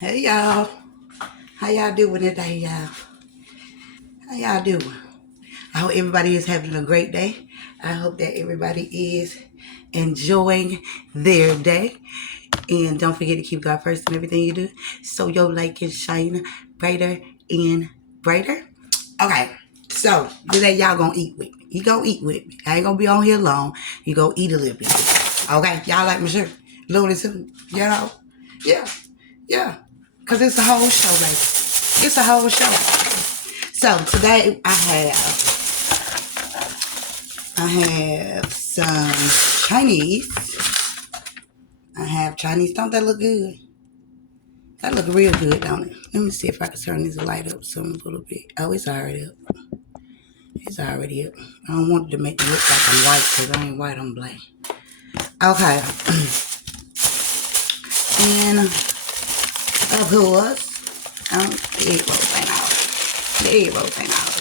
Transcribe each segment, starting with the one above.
Hey y'all, how y'all doing today, y'all? How y'all doing? I hope everybody is having a great day. I hope that everybody is enjoying their day. And don't forget to keep God first in everything you do, so your light can shine brighter and brighter. Okay, so today y'all gonna eat with me. You gonna eat with me. I ain't gonna be on here long. You gonna eat a little bit. Okay, y'all like my shirt? Looney Tunes, you know? Yeah, yeah. Cause it's a whole show, baby. It's a whole show. So today I have some Chinese. I have Chinese. Don't that look good? That look real good, don't it? Let me see if I can turn this light up some a little bit. Oh, it's already up. It's already up. I don't want it to make it look like I'm white because I ain't white, I'm black. Okay. And of course, the egg rolls ain't out. The egg rolls ain't out.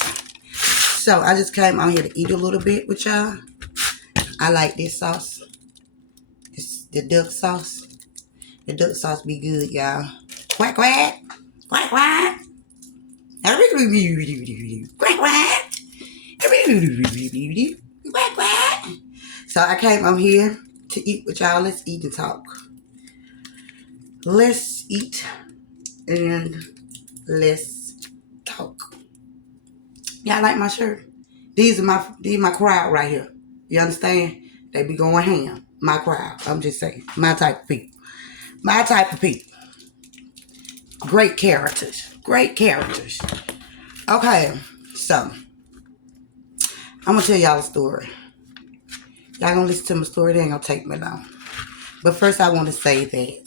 So I just came out here to eat a little bit with y'all. I like this sauce. It's the duck sauce. The duck sauce be good, y'all. Quack, quack. Quack, quack. Quack, quack. Quack, quack. So I came up here to eat with y'all. Let's eat and talk. Let's eat and let's talk. Y'all like my shirt? These are my crowd right here. You understand? They be going ham. My crowd. I'm just saying. My type of people. My type of people. Great characters. Great characters. Okay, so I'm gonna tell y'all a story. Y'all gonna listen to my story, it ain't gonna take me long. But first I wanna say that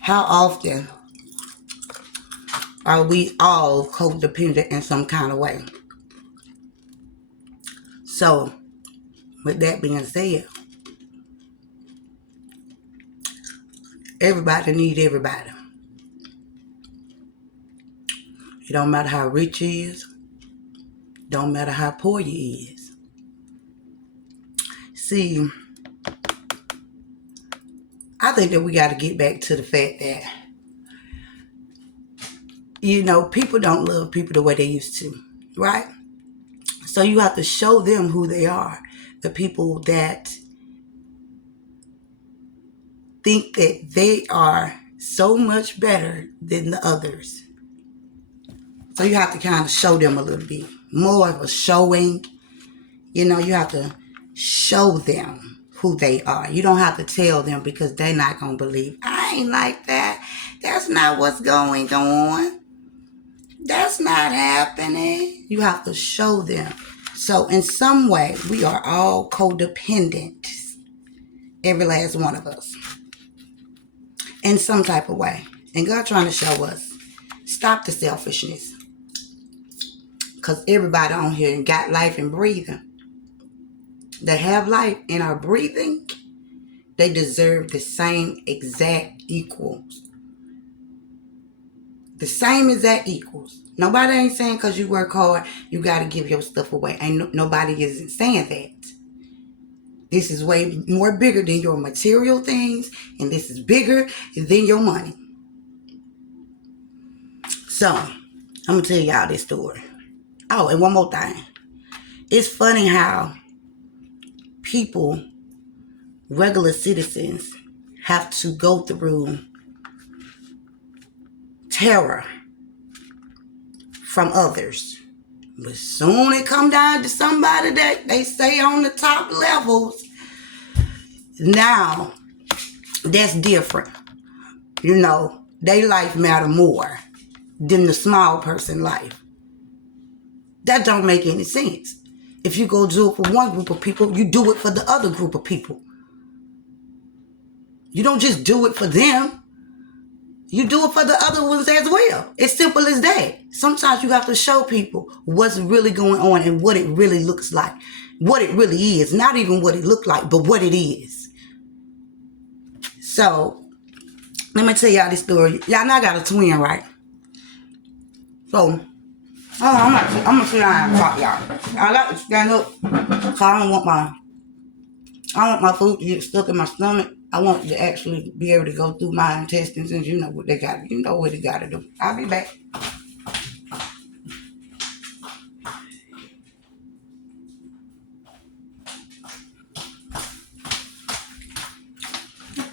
how often are we all codependent in some kind of way? So with that being said, everybody need everybody. It don't matter how rich you is, don't matter how poor you is. See, I think that we gotta get back to the fact that, people don't love people the way they used to, right? So you have to show them who they are. The people that think that they are so much better than the others. So you have to kind of show them a little bit. More of a showing. You have to show them who they are. You don't have to tell them because they're not going to believe. I ain't like that. That's not what's going on. That's not happening. You have to show them. So in some way, we are all codependent. Every last one of us. In some type of way. And God trying to show us, stop the selfishness. Because everybody on here got life and breathing. They have life and are breathing. They deserve the same exact equals. The same exact equals. Nobody ain't saying because you work hard, you got to give your stuff away. Nobody isn't saying that. This is way more bigger than your material things. And this is bigger than your money. So, I'm going to tell y'all this story. Oh, and one more thing. It's funny how people, regular citizens, have to go through terror from others. But soon it come down to somebody that they say on the top levels. Now, that's different. Their life matter more than the small person life. That don't make any sense. If you go do it for one group of people, you do it for the other group of people. You don't just do it for them. You do it for the other ones as well. It's simple as that. Sometimes you have to show people what's really going on and what it really looks like. What it really is. Not even what it looked like, but what it is. So, let me tell y'all this story. Y'all know I got a twin, right? So, I'm going to sit down and talk, y'all. I like to stand up because I don't want my food to get stuck in my stomach. I want to actually be able to go through my intestines, and you know what they got. You know what they got to do. I'll be back.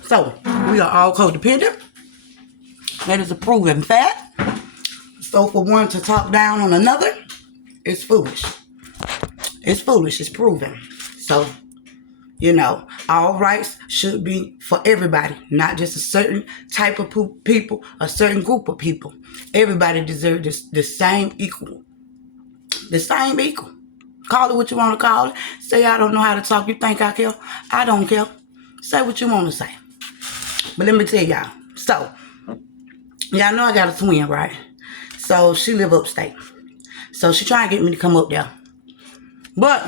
So we are all codependent. That is a proven fact. So for one to talk down on another, it's foolish. It's foolish. It's proven. So, you know, all rights should be for everybody, not just a certain type of people, a certain group of people. Everybody deserves the same equal. The same equal. Call it what you want to call it. Say I don't know how to talk. You think I care? I don't care. Say what you want to say. But let me tell y'all. So, y'all know I got a twin, right? So she live upstate. So she trying to get me to come up there. But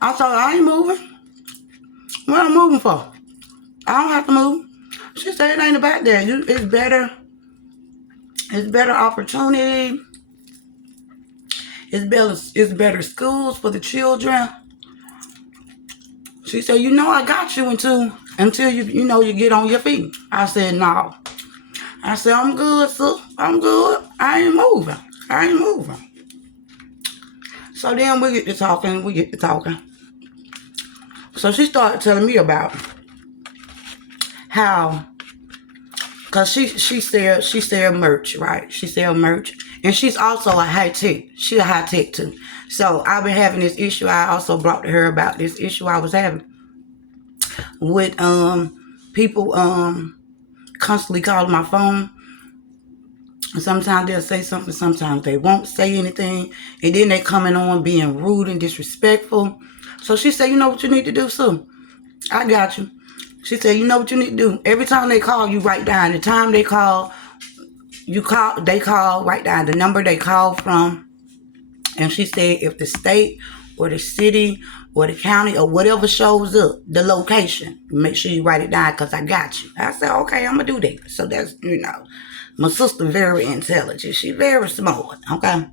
I told her I ain't moving. What I'm moving for? I don't have to move. She said it ain't about that. It's better. It's better opportunity. It's better schools for the children. She said, you know I got you until you get on your feet. I said, no. I said, I'm good, sir. I'm good. I ain't moving. So then we get to talking. So she started telling me about how, cause she sell merch, right? She sell merch, and she's also a high tech. She a high tech too. So I've been having this issue. I also brought to her about this issue I was having with people constantly calling my phone. Sometimes they'll say something, sometimes they won't say anything, and then they coming on being rude and disrespectful. So she said, you know what you need to do, sir? I got you. She said, you know what you need to do? Every time they call, you write down the time they call, write down the number they call from. And she said, if the state or the city or the county or whatever shows up, the location, make sure you write it down because I got you. I said, okay, I'm going to do that. So that's, my sister very intelligent. She very smart, okay?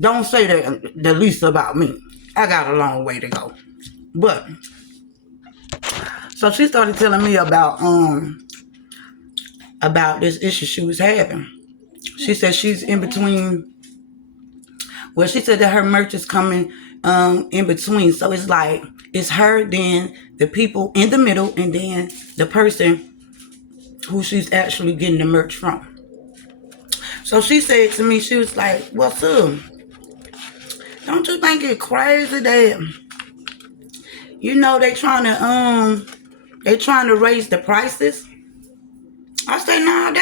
Don't say that the least about me. I got a long way to go. But, so she started telling me about this issue she was having. She said she's in between. Well, she said that her merch is coming in between. So it's like, it's her, then the people in the middle, and then the person who she's actually getting the merch from. So she said to me, she was like, well, sir, don't you think it's crazy that, they trying to raise the prices? I said, no,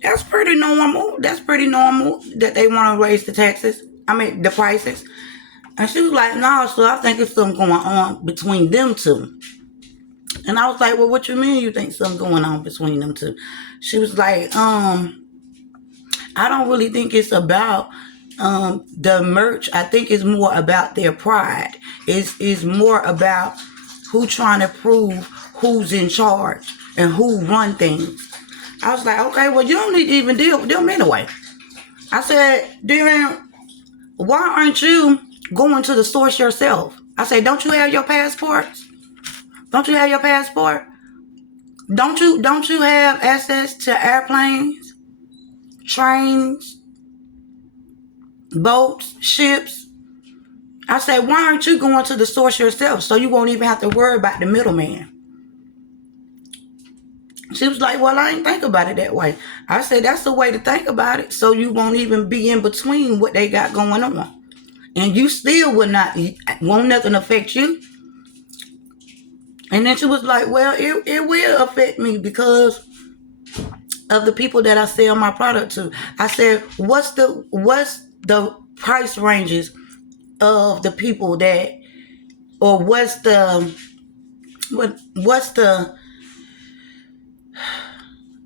that's pretty normal. That's pretty normal that they want to raise the prices. And she was like, no, so I think it's something going on between them two. And I was like, well, what you mean you think something going on between them two? She was like, I don't really think it's about the merch. I think it's more about their pride. It's more about who trying to prove who's in charge and who run things. I was like, okay, well, you don't need to even deal with them anyway. I said, then why aren't you going to the source yourself? I said, don't you have your passports? Don't you have your passport? Don't you have access to airplanes, trains, boats, ships? I said, why aren't you going to the source yourself so you won't even have to worry about the middleman? She was like, well, I ain't think about it that way. I said, that's the way to think about it, so you won't even be in between what they got going on. And you still won't nothing affect you. And then she was like, well, it will affect me because of the people that I sell my product to. I said, what's the price ranges of the people that, or what's the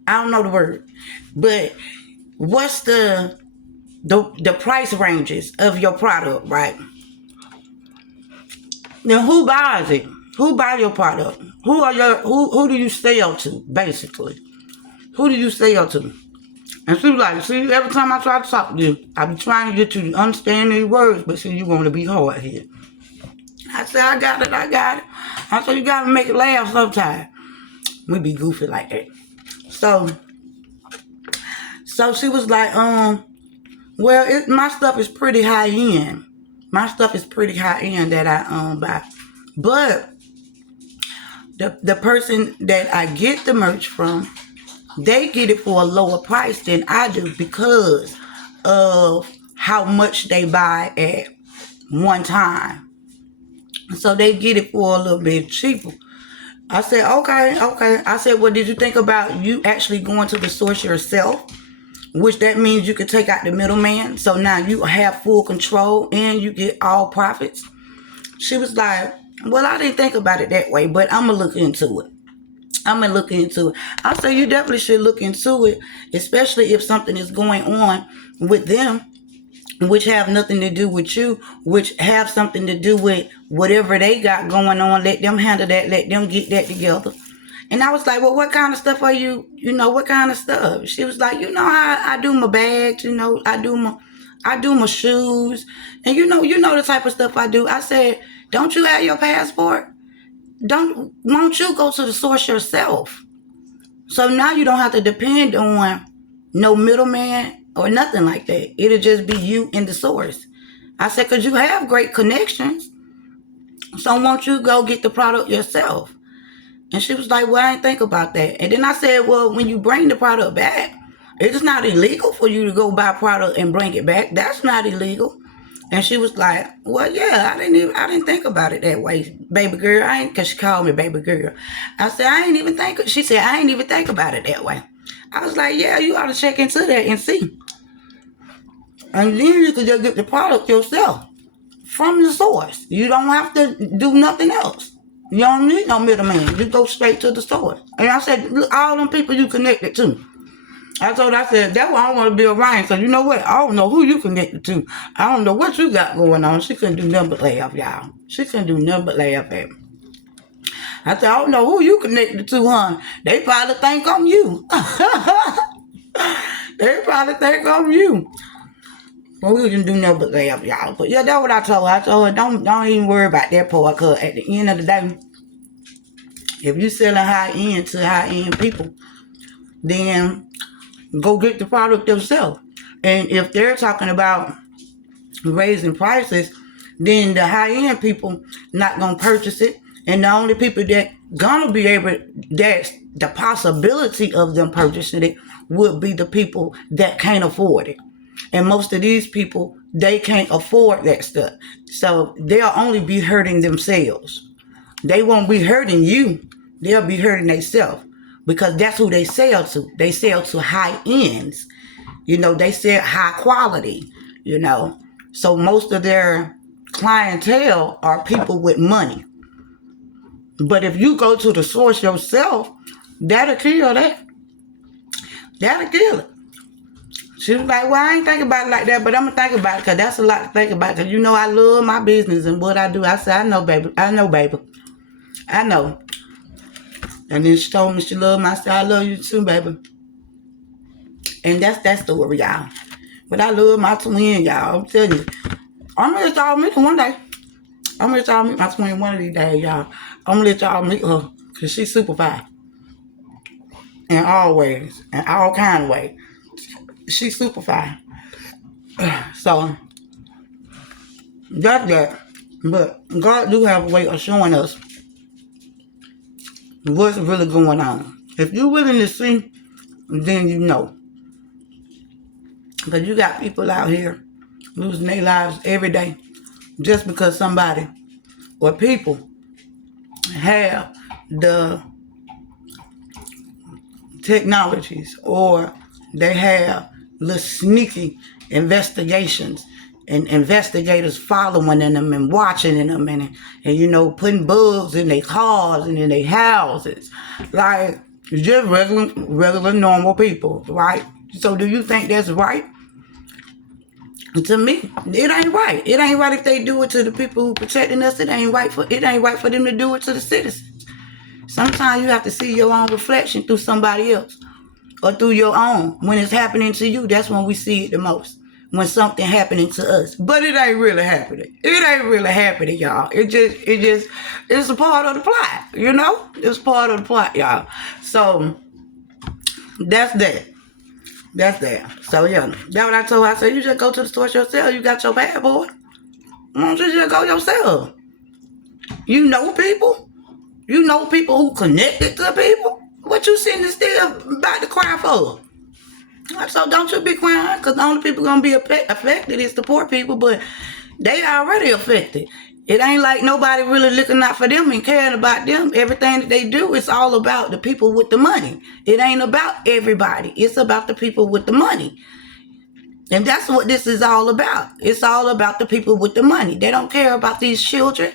I don't know the word, but what's the price ranges of your product, right? Then who buys it? Who buy your product? Who do you sell to, basically? Who do you sell to? And she was like, see, every time I try to talk to you, I be trying to get you to understand these words, but see, you want to be hard here. I said, I got it. I said, you gotta make it laugh sometime. We be goofy like that. So she was like, well, my stuff is pretty high end. My stuff is pretty high end that I buy. But the person that I get the merch from, they get it for a lower price than I do because of how much they buy at one time. So they get it for a little bit cheaper. I said, okay. I said, well, did you think about you actually going to the source yourself? Which that means you could take out the middleman. So now you have full control and you get all profits. She was like, well, I didn't think about it that way, but I'm going to look into it. I said, you definitely should look into it, especially if something is going on with them, which have nothing to do with you, which have something to do with whatever they got going on. Let them handle that. Let them get that together. And I was like, well, what kind of stuff are you, what kind of stuff? She was like, how I do my bags, I do my shoes. And you know the type of stuff I do. I said, don't you have your passport? Won't you go to the source yourself? So now you don't have to depend on no middleman or nothing like that. It'll just be you and the source. I said, because you have great connections. So won't you go get the product yourself? And she was like, well, I didn't think about that. And then I said, well, when you bring the product back, it's not illegal for you to go buy product and bring it back. That's not illegal. And she was like, well, yeah, I didn't think about it that way, baby girl. Because she called me baby girl. I said, she said, I ain't even think about it that way. I was like, yeah, you ought to check into that and see. And then you could just get the product yourself from the source. You don't have to do nothing else. You don't need no middleman. You go straight to the source. And I said, look, all them people you connected to. I said, that's why I want to be around. So you know what? I don't know who you connected to. I don't know what you got going on. She couldn't do nothing but laugh, y'all. She couldn't do nothing but laugh at me. I said, I don't know who you connected to, hon. They probably think I'm you. They probably think I'm you. Well, we can do nothing but laugh, y'all. But yeah, that's what I told her. I told her, don't even worry about that part, because at the end of the day, if you selling high end to high end people, then go get the product yourself. And if they're talking about raising prices, then the high end people not gonna purchase it. And the only people that gonna be able, that's the possibility of them purchasing it, would be the people that can't afford it. And most of these people, they can't afford that stuff. So they'll only be hurting themselves. They won't be hurting you. They'll be hurting themselves, because that's who they sell to. They sell to high ends. They sell high quality, So most of their clientele are people with money. But if you go to the source yourself, that'll kill that. That'll kill it. She was like, well, I ain't thinking about it like that, but I'm going to think about it, because that's a lot to think about. Because I love my business and what I do. I said, I know, baby. I know. And then she told me she loved me. I said, I love you too, baby. And that's that story, y'all. But I love my twin, y'all. I'm telling you. I'm going to let y'all meet her one day. I'm going to let y'all meet my twin one of these days, y'all. I'm going to let y'all meet her, because she's super fine. In all ways. In all kind of ways. She's super fine. So, that's that. But God do have a way of showing us what's really going on. If you're willing to see, then you know. Because you got people out here losing their lives every day just because somebody or people have the technologies, or they have little sneaky investigations and investigators following them and watching them and putting bugs in their cars and in their houses, like just regular normal people, right? So do you think that's right? To me, it ain't right. It ain't right if they do it to the people who protecting us. It ain't right for them to do it to the citizens. Sometimes you have to see your own reflection through somebody else, or through your own. When it's happening to you, that's when we see it the most. when something happening to us. But it ain't really happening. It ain't really happening, y'all. It's a part of the plot, you know? It's part of the plot, y'all. So that's that. That's that. So yeah, that's what I told her. I said, you just go to the store yourself. You got your bad boy. Why don't you just go yourself? You know people. You know people who connected to people. What you sitting still about to cry for? So don't you be crying, because the only people going to be affected is the poor people, but they already affected. It ain't like nobody really looking out for them and caring about them. Everything that they do is all about the people with the money. It ain't about everybody. It's about the people with the money. And that's what this is all about. It's all about the people with the money. They don't care about these children.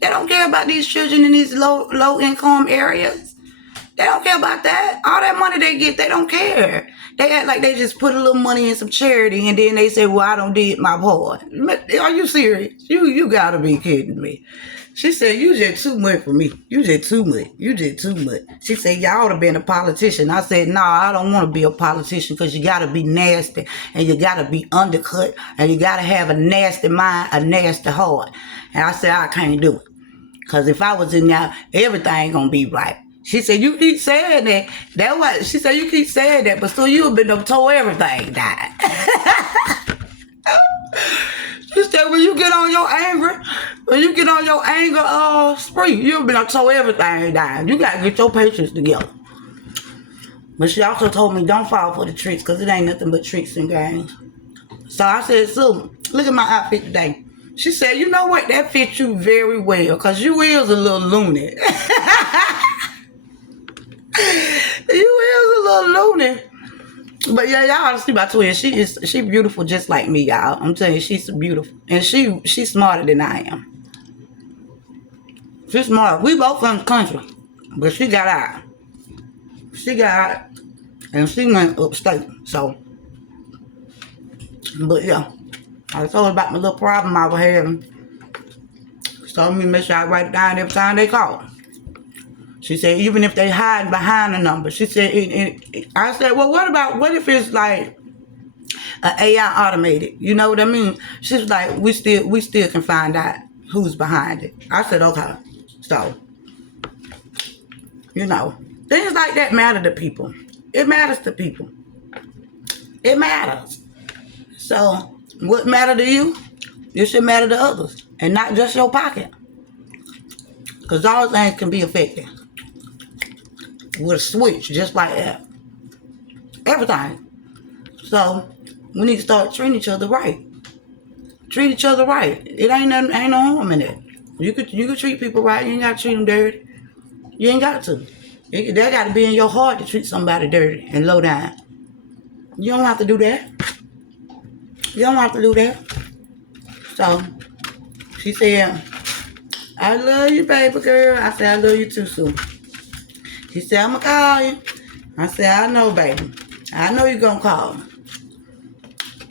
They don't care about these children in these low income areas. They don't care about that. All that money they get, they don't care. They act like they just put a little money in some charity and then they say, well, I don't did my part. Are you serious? You gotta be kidding me. She said, you just too much for me. You just too much. You just too much. She said, y'all ought to been a politician. I said, nah, I don't want to be a politician because you gotta be nasty and you gotta be undercut and you gotta have a nasty mind, a nasty heart. And I said, I can't do it. Because if I was in there, everything gonna be right. She said, you keep saying that. That what she said, you keep saying that, but still you've been told everything died. She said, when you get on your anger spree, you've been told everything died. You gotta get your patience together. But she also told me don't fall for the tricks, because it ain't nothing but tricks and games. So I said, so look at my outfit today. She said, you know what? That fits you very well, because you is a little loony. You is a little loony. But yeah, y'all ought to see my twin. She beautiful just like me, y'all. I'm telling you, she's beautiful. And she's smarter than I am. She's smart. We both from the country. But she got out. And she went upstate. So, but yeah. I told her about my little problem I was having. She told me to make sure I write it down every time they call. She said, even if they hide behind the number. She said, I said, well, what if it's like an AI automated? You know what I mean? She was like, we still can find out who's behind it. I said, okay. So, you know, things like that matter to people. It matters to people. It matters. So, what matter to you, it should matter to others. And not just your pocket. Because all things can be affected. With a switch, just like that. Everything. So, we need to start treating each other right. Treat each other right. It ain't no harm in it. You could treat people right. You ain't got to treat them dirty. You ain't got to. That got to be in your heart to treat somebody dirty and low down. You don't have to do that. You don't have to do that. So, she said, I love you, baby girl. I said, I love you too, Sue. She said, I'm going to call you. I said, I know, baby. I know you're going to call me.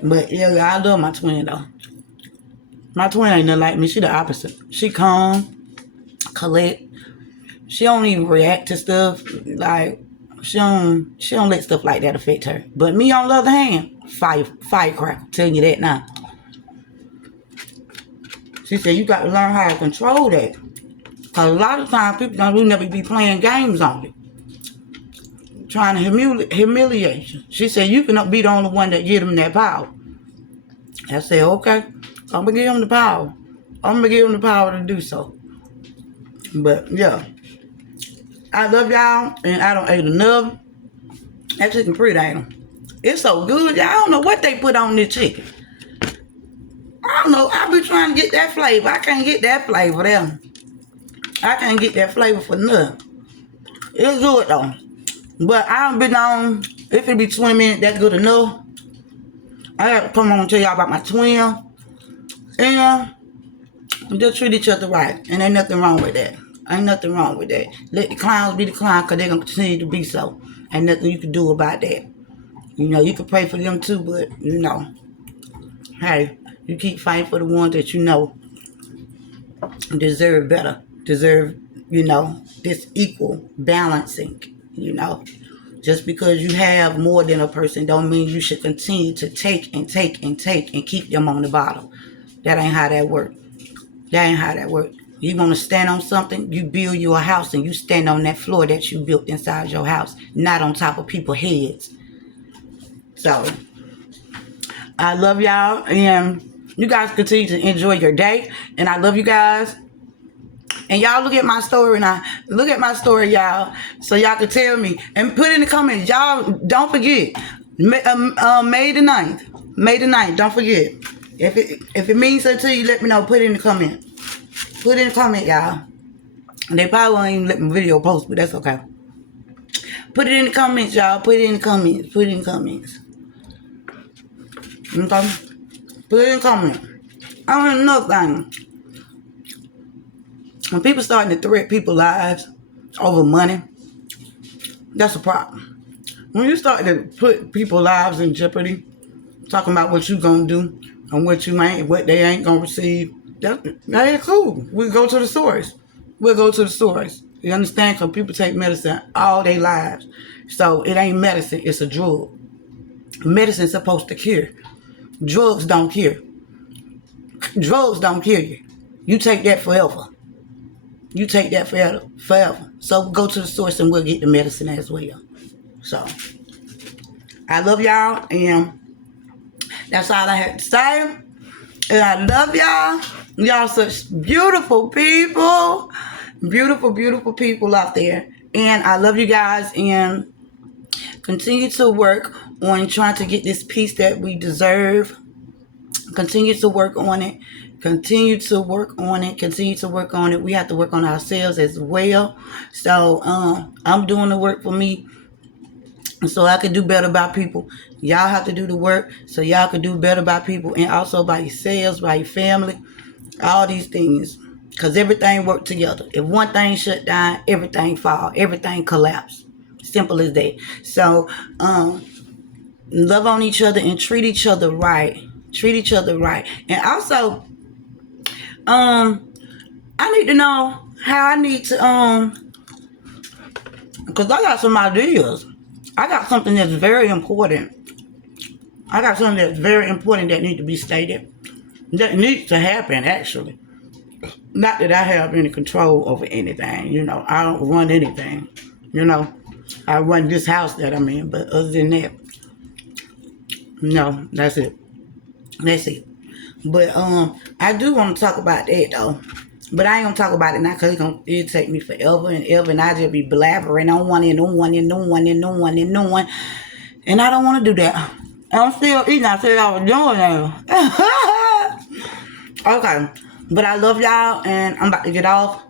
But, yeah, I love my twin, though. My twin ain't nothing like me. She the opposite. She calm, collect. She don't even react to stuff. Like, she don't let stuff like that affect her. But me, on the other hand, firecracker. Telling you that now. She said, you got to learn how to control that. Because a lot of times, people don't really never be playing games on it. Trying to humiliate you. She said, you cannot be the only one that give them that power. I said, okay. I'm going to give them the power. I'm going to give them the power to do so. But, yeah. I love y'all, and I don't eat enough. That chicken pretty, ain't it? It's so good. Y'all don't know what they put on this chicken. I don't know. I be trying to get that flavor. I can't get that flavor there. I can't get that flavor for nothing. It's good, though. But I don't been on, if it be 20 minutes, that's good enough. I have to come on and tell y'all about my twin. And just treat each other right. And ain't nothing wrong with that. Ain't nothing wrong with that. Let the clowns be the clowns, because they're going to continue to be so. Ain't nothing you can do about that. You know, you can pray for them too, but, you know, hey, you keep fighting for the ones that you know deserve better. Deserve, you know, this equal balancing, you know. Just because you have more than a person don't mean you should continue to take and take and take and keep them on the bottom. That ain't how that works. That ain't how that works. You want to stand on something, you build you a house and you stand on that floor that you built inside your house, not on top of people's heads. So, I love y'all, and you guys continue to enjoy your day, and I love you guys. And y'all look at my story now. Look at my story, y'all, so y'all can tell me and put in the comments. Y'all don't forget May the 9th. May the 9th. Don't forget. If it means something to you, let me know. Put it in the comment. Put it in the comment, y'all. They probably won't even let my video post, but that's okay. Put it in the comments, y'all. Put it in the comments. Put it in the comments. Okay? Put it in the comments. I want another thing. When people starting to threat people's lives over money, that's a problem. When you start to put people's lives in jeopardy, talking about what you gonna do and what they ain't gonna receive, that ain't cool. We go to the source. We'll go to the source. You understand? Because people take medicine all their lives. So it ain't medicine, it's a drug. Medicine's supposed to cure. Drugs don't cure. Drugs don't kill you. You take that forever. You take that forever. So go to the source and we'll get the medicine as well. So, I love y'all, and that's all I had to say. And I love y'all. Y'all such beautiful people. Beautiful, beautiful people out there. And I love you guys, and continue to work on trying to get this peace that we deserve. Continue to work on it. Continue to work on it. Continue to work on it. We have to work on ourselves as well. So I'm doing the work for me so I can do better by people. Y'all have to do the work so y'all can do better by people, and also by yourselves, by your family, all these things. Because everything works together. If one thing shut down, everything fall. Everything collapse. Simple as that. So love on each other and treat each other right. Treat each other right. And also, I need to know how I need to, because I got some ideas. I got something that's very important. I got something that's very important that needs to be stated. That needs to happen, actually. Not that I have any control over anything. You know, I don't run anything. You know, I run this house that I'm in, but other than that, no, that's it. That's it. But I do want to talk about that though. But I ain't gonna talk about it now because it'll take me forever and ever, and I just be blabbering on one and on one and on one and on one and on one. And I don't want to do that. I'm still eating. I said I was doing that. Okay. But I love y'all, and I'm about to get off.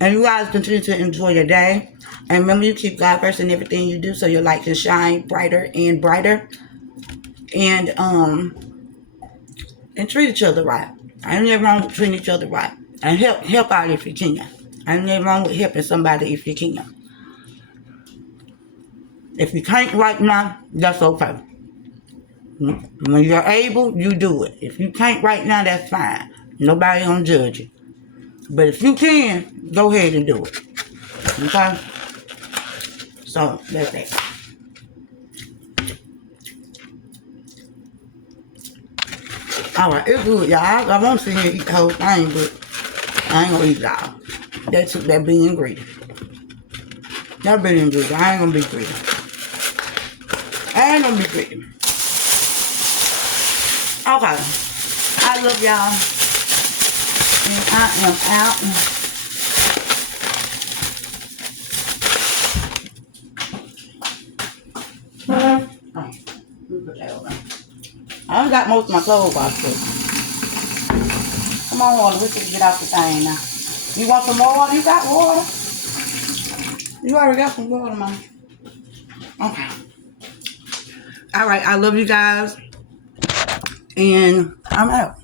And you guys continue to enjoy your day. And remember, you keep God first in everything you do so your light can shine brighter and brighter. And treat each other right. I ain't nothing wrong with treating each other right. And help out if you can. I ain't nothing wrong with helping somebody if you can. If you can't right now, that's okay. When you're able, you do it. If you can't right now, that's fine. Nobody gonna judge you. But if you can, go ahead and do it. Okay? So, that's it. Alright, it's good, y'all. I won't sit here and eat the whole thing, but I ain't gonna eat it all. That being greedy. That being greedy. I ain't gonna be greedy. I ain't gonna be greedy. Okay. I love y'all. And I am out. I done got most of my clothes off too. Come on, water. We can get off the thing now. You want some more water? You got water? You already got some water, Mom. Okay. All right. I love you guys. And I'm out.